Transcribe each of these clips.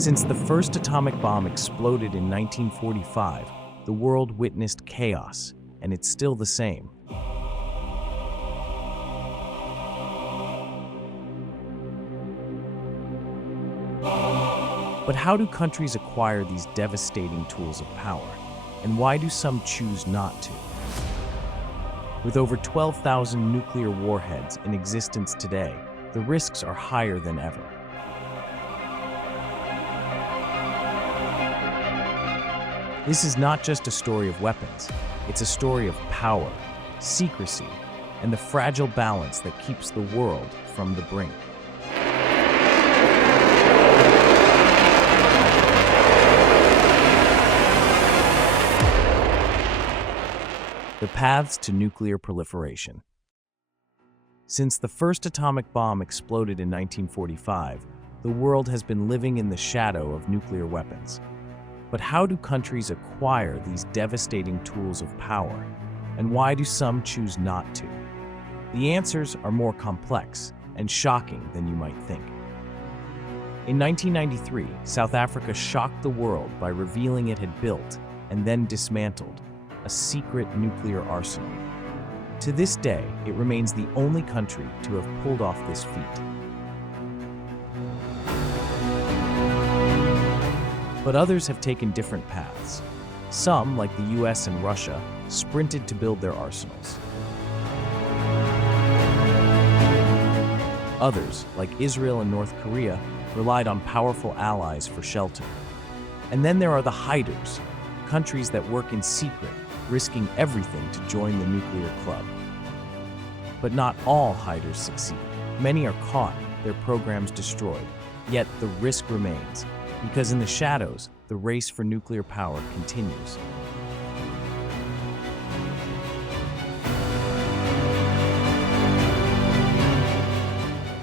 Since the first atomic bomb exploded in 1945, the world witnessed chaos, and it's still the same. But how do countries acquire these devastating tools of power? And why do some choose not to? With over 12,000 nuclear warheads in existence today, the risks are higher than ever. This is not just a story of weapons, it's a story of power, secrecy, and the fragile balance that keeps the world from the brink. The paths to nuclear proliferation. Since the first atomic bomb exploded in 1945, the world has been living in the shadow of nuclear weapons. But how do countries acquire these devastating tools of power? And why do some choose not to? The answers are more complex and shocking than you might think. In 1993, South Africa shocked the world by revealing it had built and then dismantled a secret nuclear arsenal. To this day, it remains the only country to have pulled off this feat. But others have taken different paths. Some, like the US and Russia, sprinted to build their arsenals. Others, like Israel and North Korea, relied on powerful allies for shelter. And then there are the hiders, countries that work in secret, risking everything to join the nuclear club. But not all hiders succeed. Many are caught, their programs destroyed. Yet the risk remains, because in the shadows, the race for nuclear power continues.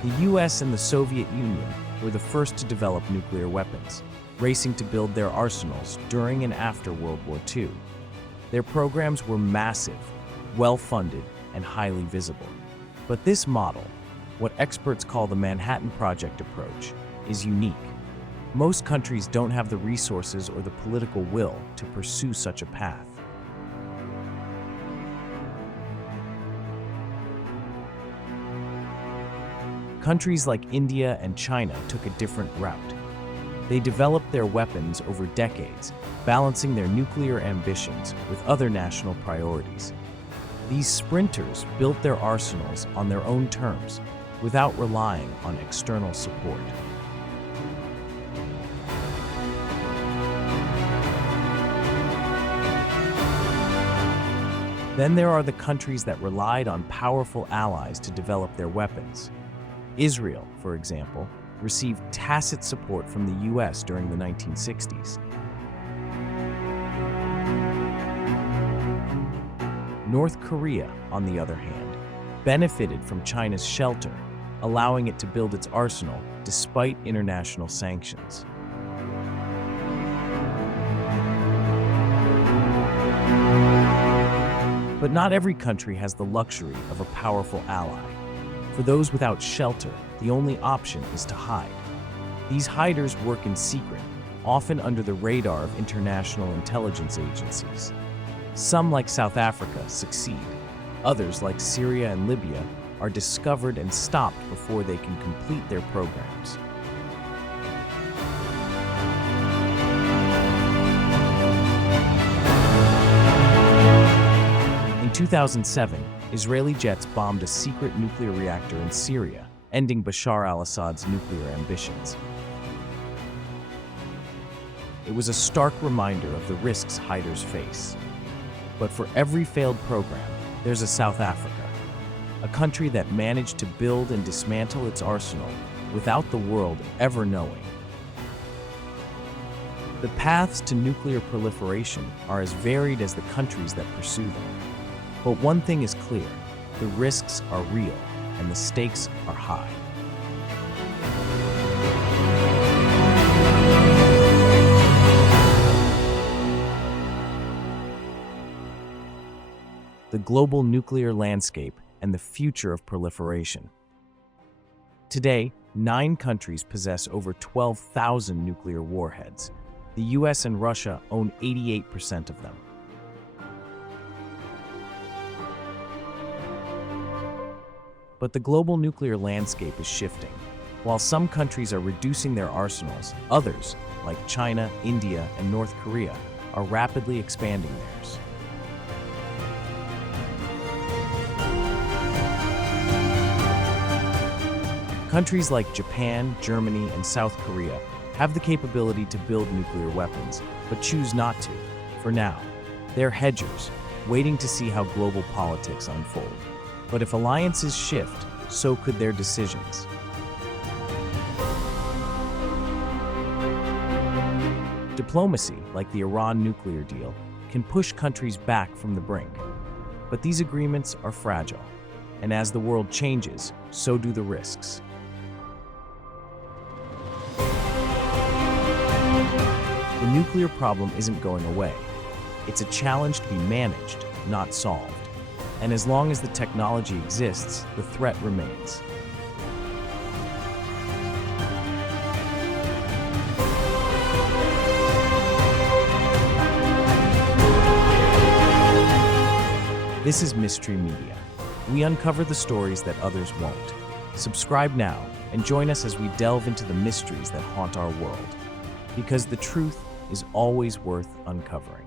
The US and the Soviet Union were the first to develop nuclear weapons, racing to build their arsenals during and after World War II. Their programs were massive, well-funded, and highly visible. But this model, what experts call the Manhattan Project approach, is unique. Most countries don't have the resources or the political will to pursue such a path. Countries like India and China took a different route. They developed their weapons over decades, balancing their nuclear ambitions with other national priorities. These sprinters built their arsenals on their own terms, without relying on external support. Then there are the countries that relied on powerful allies to develop their weapons. Israel, for example, received tacit support from the US during the 1960s. North Korea, on the other hand, benefited from China's shelter, allowing it to build its arsenal despite international sanctions. But not every country has the luxury of a powerful ally. For those without shelter, the only option is to hide. These hiders work in secret, often under the radar of international intelligence agencies. Some, like South Africa, succeed. Others, like Syria and Libya, are discovered and stopped before they can complete their programs. In 2007, Israeli jets bombed a secret nuclear reactor in Syria, ending Bashar al-Assad's nuclear ambitions. It was a stark reminder of the risks hiders face. But for every failed program, there's a South Africa, a country that managed to build and dismantle its arsenal without the world ever knowing. The paths to nuclear proliferation are as varied as the countries that pursue them. But one thing is clear, the risks are real and the stakes are high. The global nuclear landscape and the future of proliferation. Today, 9 countries possess over 12,000 nuclear warheads. The US and Russia own 88% of them. But the global nuclear landscape is shifting. While some countries are reducing their arsenals, others, like China, India, and North Korea, are rapidly expanding theirs. Countries like Japan, Germany, and South Korea have the capability to build nuclear weapons, but choose not to. For now, they're hedgers, waiting to see how global politics unfold. But if alliances shift, so could their decisions. Diplomacy, like the Iran nuclear deal, can push countries back from the brink. But these agreements are fragile, and as the world changes, so do the risks. The nuclear problem isn't going away. It's a challenge to be managed, not solved. And as long as the technology exists, the threat remains. This is MissTree Media. We uncover the stories that others won't. Subscribe now and join us as we delve into the mysteries that haunt our world. Because the truth is always worth uncovering.